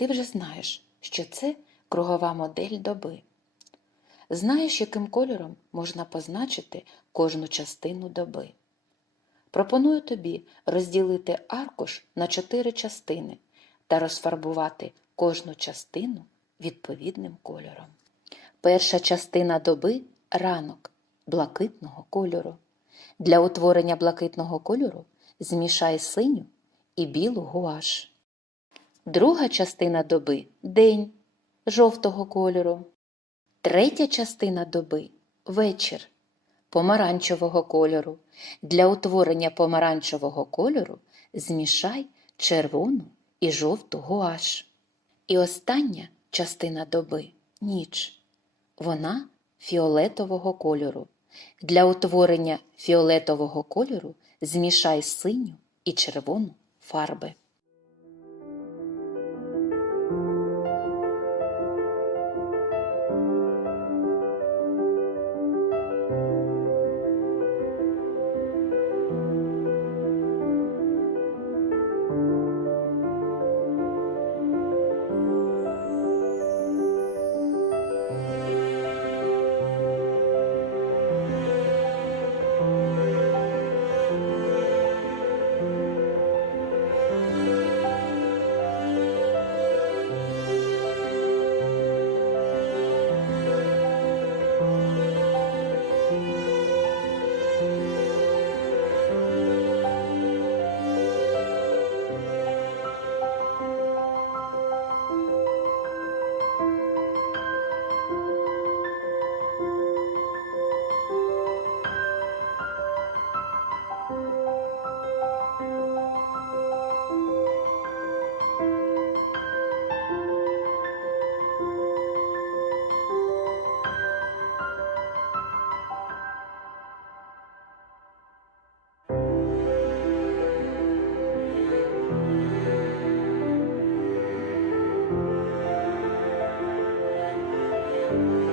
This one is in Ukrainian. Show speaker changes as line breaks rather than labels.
ти вже знаєш, що це кругова модель доби. Знаєш, яким кольором можна позначити кожну частину доби. Пропоную тобі розділити аркуш на чотири частини та розфарбувати кожну частину відповідним кольором. Перша частина доби ранок блакитного кольору. Для утворення блакитного кольору змішай синю і білу гуаш. Друга частина доби день жовтого кольору. Третя частина доби вечір помаранчевого кольору. Для утворення помаранчевого кольору змішай червону і жовту гуаш. І остання частина доби ніч. Вона фіолетового кольору. Для утворення фіолетового кольору змішай синю і червону фарби. thank you